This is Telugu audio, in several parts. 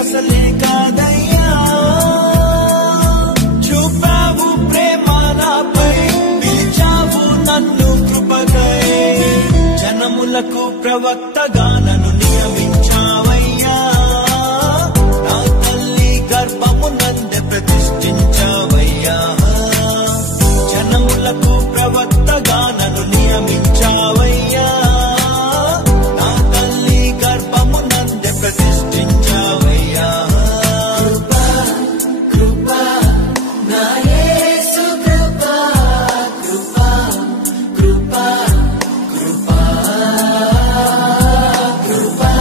అసలే కాదయ్యా. చూపావు ప్రేమ నాపై, పిలిచావు నన్ను కృపకై. జనములకు ప్రవక్తగా నన్ను నియమించావయ్యా. నా తల్లి గర్భము నందే ప్రతిష్ఠించావయ్యా. జనములకు ప్రవక్తగా నన్ను నియమించావయ్యా. నా తల్లి గర్భము నందే ప్రతిష్ఠించావయ్యా. కృపా కృపా నా యేసు కృపా, కృపా కృపా కృపా కృపా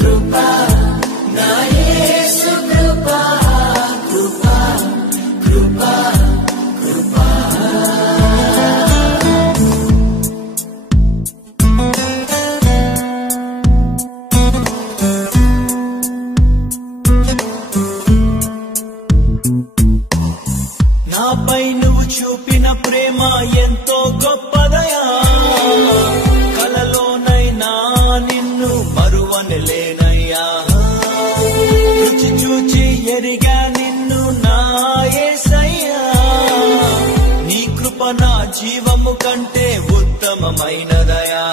కృపా నా యేసు కృపా, కృపా కృపా కృపా. నాపై నువ్వు చూపిన ప్రేమ ఎంతో గొప్పదయా. కలలోనైనా నిన్ను మరువనలేనయ్యా. రుచి చూచి ఎరిగా నిన్ను నా యేసయ్యా. నీ కృప నా జీవము కంటే ఉత్తమమైనదయా.